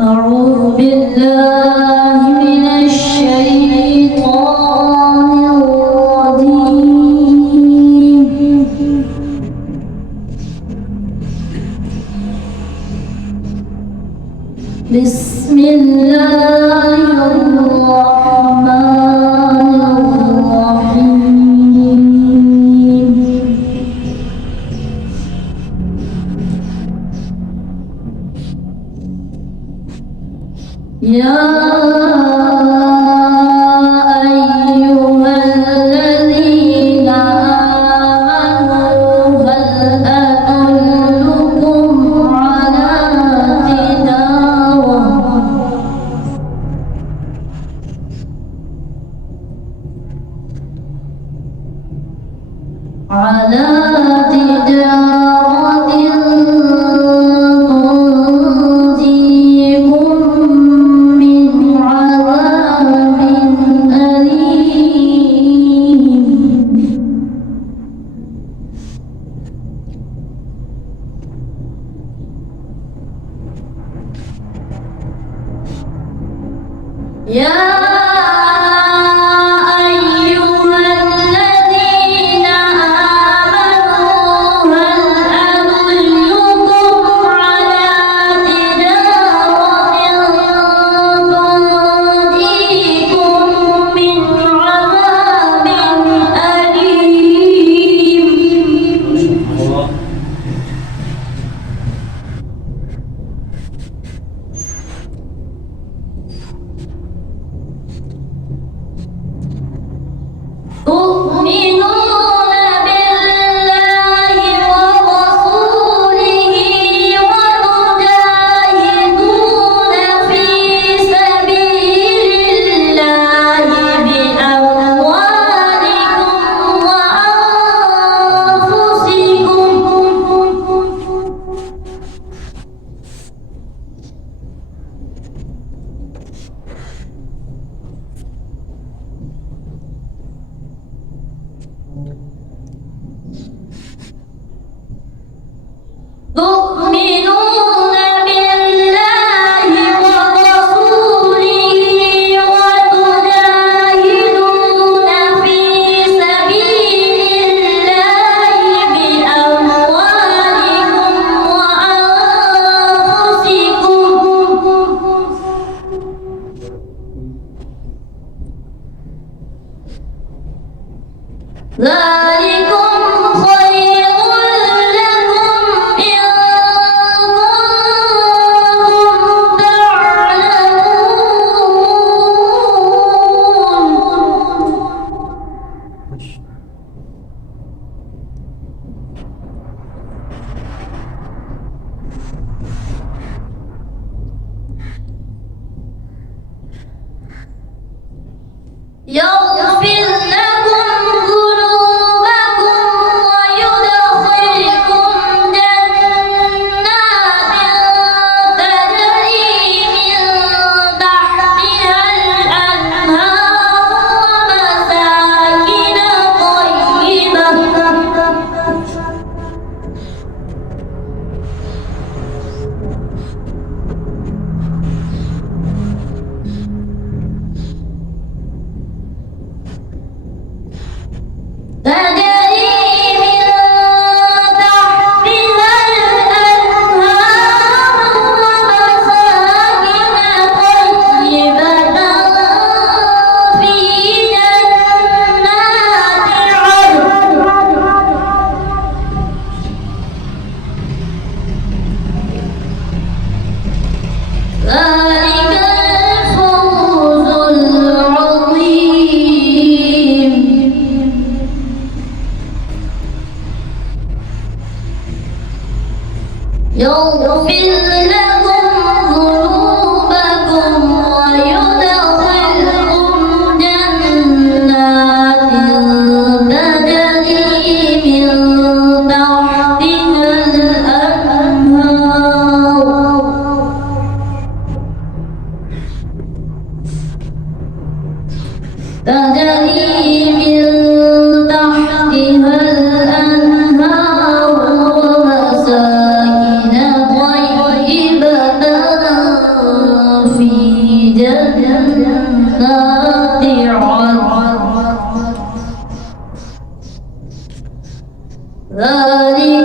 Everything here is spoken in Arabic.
أعوذ بالله من الشيطان الرجيم. بسم الله الرحمن الرحيم. يا أيها الذين آمنوا هل أدلكم على تجارة تنجيكم من عذاب أليم. يا تؤمنون بالله ورسوله وتجاهدون في سبيل الله بأموالكم وأنفسكم. تؤمنون بالله ورسوله وتجاهدون في سبيل الله بأموالكم وأنفسكم. ذلكم خير لكم إن كنتم تعلمون. يغفر لكم يغفر لكم ذنوبكم ويدخلكم جنات تجري من تحتها الأنهار. ومساكن طيبة جنات عدن ذلك